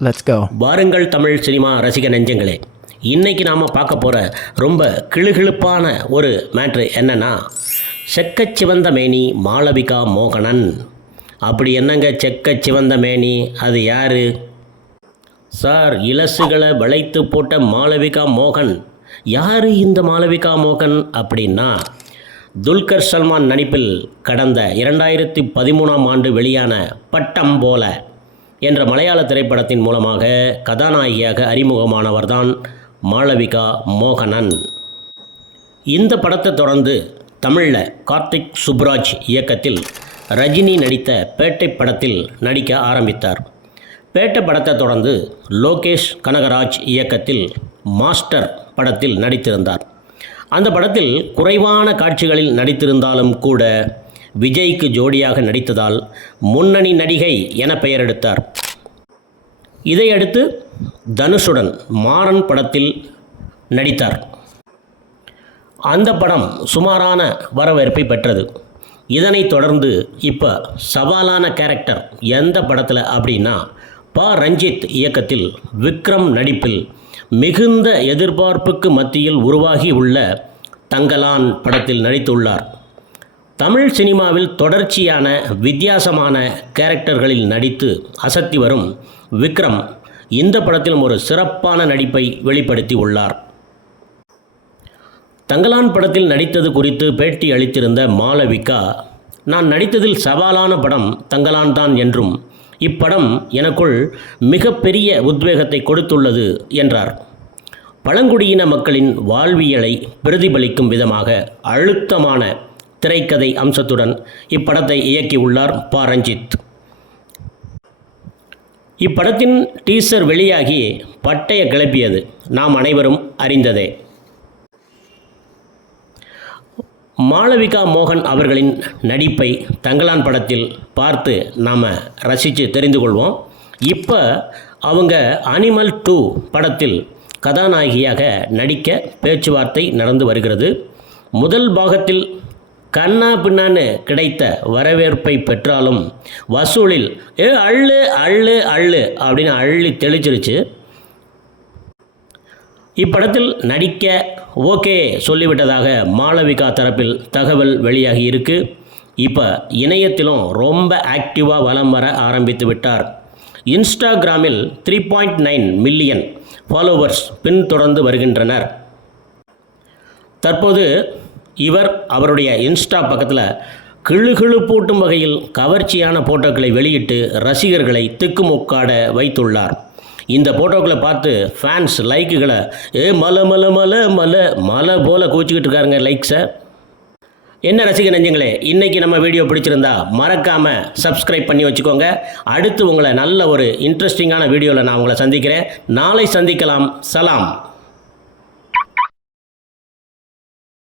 Let's go. வாருங்கள் Tamil cinema ரசிக நெஞ்சங்களே, இன்றைக்கி நாம் பார்க்க போகிற ரொம்ப கிளுகிளுப்பான ஒரு மேட்ரு என்னென்னா, செக்கச்சிவந்த மேனி மாளவிகா மோகனன். அப்படி என்னங்க செக்கச்சிவந்த மேனி? அது யார் சார்? இலசுகளை வளைத்து போட்ட மாளவிகா மோகன். யார் இந்த மாளவிகா மோகன் அப்படின்னா, துல்கர் சல்மான் நடிப்பில் கடந்த 2013ஆம் ஆண்டு வெளியான பட்டம் போல என்ற மலையாள திரைப்படத்தின் மூலமாக கதாநாயகியாக அறிமுகமானவர்தான் மாளவிகா மோகனன். இந்த படத்தை தொடர்ந்து தமிழில் கார்த்திக் சுப்புராஜ் இயக்கத்தில் ரஜினி நடித்த பேட்டை படத்தில் நடிக்க ஆரம்பித்தார். பேட்டை படத்தை தொடர்ந்து லோகேஷ் கனகராஜ் இயக்கத்தில் மாஸ்டர் படத்தில் நடித்திருந்தார். அந்த படத்தில் குறைவான காட்சிகளில் நடித்திருந்தாலும் கூட விஜய்க்கு ஜோடியாக நடித்ததால் முன்னணி நடிகை என பெயரெடுத்தார். இதையடுத்து தனுஷுடன் மாறன் படத்தில் நடித்தார். அந்த படம் சுமாரான வரவேற்பை பெற்றது. இதனைத் தொடர்ந்து இப்போ சவாலான கேரக்டர் எந்த படத்தில் அப்படின்னா, பா ரஞ்சித் இயக்கத்தில் விக்ரம் நடிப்பில் மிகுந்த எதிர்பார்ப்புக்கு மத்தியில் உருவாகி உள்ள தங்கலான் படத்தில் நடித்துள்ளார். தமிழ் சினிமாவில் தொடர்ச்சியான வித்தியாசமான கேரக்டர்களில் நடித்து அசத்தி வரும் விக்ரம் இந்த படத்திலும் ஒரு சிறப்பான நடிப்பை வெளிப்படுத்தி உள்ளார். தங்கலான் படத்தில் நடித்தது குறித்து பேட்டி அளித்திருந்த மாளவிகா, நான் நடித்ததில் சவாலான படம் தங்கலான் தான் என்றும் இப்படம் எனக்குள் மிகப்பெரிய உத்வேகத்தை கொடுத்துள்ளது என்றார். பழங்குடியின மக்களின் வாழ்வியலை பிரதிபலிக்கும் விதமாக அழுத்தமான திரைக்கதை அம்சத்துடன் இப்படத்தை இயக்கியுள்ளார் பா ரஞ்சித். இப்படத்தின் டீசர் வெளியாகி பட்டைய கிளப்பியது நாம் அனைவரும் அறிந்ததே. மாளவிகா மோகன் அவர்களின் நடிப்பை தங்கலான் படத்தில் பார்த்து நாம் ரசித்து தெரிந்து கொள்வோம். இப்போ அவங்க அனிமல் 2 படத்தில் கதாநாயகியாக நடிக்க பேச்சுவார்த்தை நடந்து வருகிறது. முதல் பாகத்தில் கண்ணா பின்னான்னு கிடைத்த வரவேற்பை பெற்றாலும் வசூலில் அள்ளு அள்ளு அள்ளு அப்படின்னு அள்ளி தெளிச்சிருச்சு. இப்படத்தில் நடிக்க ஓகே சொல்லிவிட்டதாக மாளவிகா தரப்பில் தகவல் வெளியாகி இருக்கு. இப்போ இணையத்திலும் ரொம்ப ஆக்டிவாக வலம் வர ஆரம்பித்து விட்டார். இன்ஸ்டாகிராமில் 3.9 மில்லியன் ஃபாலோவர்ஸ் பின்தொடர்ந்து வருகின்றனர். தற்போது இவர் அவருடைய இன்ஸ்டா பக்கத்தில் கிளுகிழு பூட்டும் வகையில் கவர்ச்சியான போட்டோக்களை வெளியிட்டு ரசிகர்களை திக்குமுக்காட வைத்துள்ளார். இந்த போட்டோக்களை பார்த்து ஃபேன்ஸ் லைக்குகளை மலை மலை மலை மலை மலை போல் குவிச்சிக்கிட்டு இருக்காருங்க லைக்ஸை. என்ன ரசிக நெஞ்சங்களே, இன்றைக்கி நம்ம வீடியோ பிடிச்சிருந்தா மறக்காமல் சப்ஸ்கிரைப் பண்ணி வச்சுக்கோங்க. அடுத்து உங்களை நல்ல ஒரு இன்ட்ரெஸ்டிங்கான வீடியோவில் நான் உங்களை சந்திக்கிறேன். நாளை சந்திக்கலாம். சலாம்.